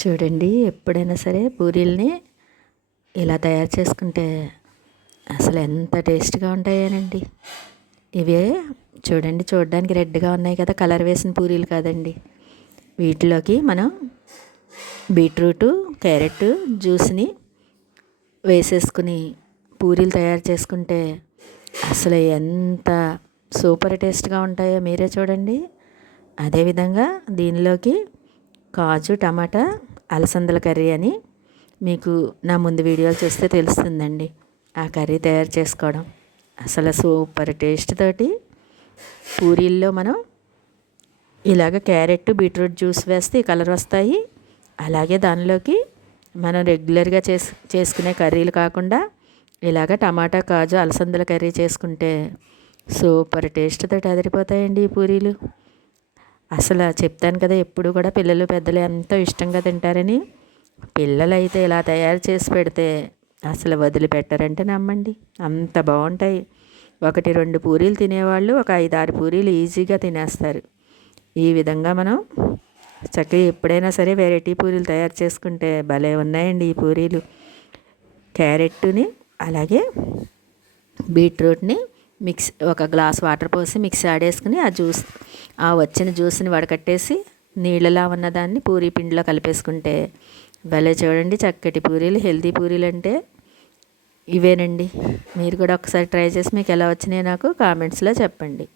చూడండి ఎప్పుడైనా సరే పూరీల్ని ఇలా తయారు చేసుకుంటే అసలు ఎంత టేస్ట్గా ఉంటాయేనండి. ఇవే చూడండి చూడడానికి రెడ్గా ఉన్నాయి కదా కలర్ వేసిన పూరీలు కాదండి. వీటిలోకి మనం బీట్రూటు క్యారెట్ జ్యూస్ని వేసేసుకుని పూరీలు తయారు చేసుకుంటే అసలు ఎంత సూపర్ టేస్ట్గా ఉంటాయో మీరే చూడండి. అదేవిధంగా దీనిలోకి కాజు టమాటా అలసందల కర్రీ అని మీకు నా ముందు వీడియోలు చూస్తే తెలుస్తుందండి. ఆ కర్రీ తయారు చేసుకోవడం. అసలు సూపర్ టేస్ట్ తోటి పూరీల్లో మనం ఇలాగ క్యారెట్ బీట్రూట్ జ్యూస్ వేస్తే కలర్ వస్తాయి. అలాగే దానిలోకి మనం రెగ్యులర్గా చేసు చేసుకునే కర్రీలు కాకుండా ఇలాగ టమాటా కాజు అలసందల కర్రీ చేసుకుంటే సూపర్ టేస్ట్ తోటి అదిరిపోతాయండి ఈ పూరీలు. అసలు చెప్తాను కదా ఎప్పుడు కూడా పిల్లలు పెద్దలు ఎంతో ఇష్టంగా తింటారని. పిల్లలు అయితే ఇలా తయారు చేసి పెడితే అసలు వదిలిపెట్టారంటే నమ్మండి. అంత బాగుంటాయి. ఒకటి రెండు పూరీలు తినేవాళ్ళు ఒక ఐదు ఆరు పూరీలు ఈజీగా తినేస్తారు. ఈ విధంగా మనం చక్కగా ఎప్పుడైనా సరే వెరైటీ పూరీలు తయారు చేసుకుంటే భలే ఉన్నాయండి ఈ పూరీలు. క్యారెట్ని అలాగే బీట్రూట్ని మిక్స్ ఒక గ్లాస్ వాటర్ పోసి మిక్సీ ఆడేసుకుని ఆ జ్యూస్ ఆ వచ్చిన జ్యూస్ని వడకట్టేసి నీళ్ళలా ఉన్న దాన్ని పూరీ పిండిలో కలిపేసుకుంటే భలే చూడండి చక్కటి పూరీలు హెల్తీ పూరీలు అంటే. ఇవేనండి. మీరు కూడా ఒకసారి ట్రై చేసి మీకు ఎలా వచ్చినాయో నాకు కామెంట్స్లో చెప్పండి.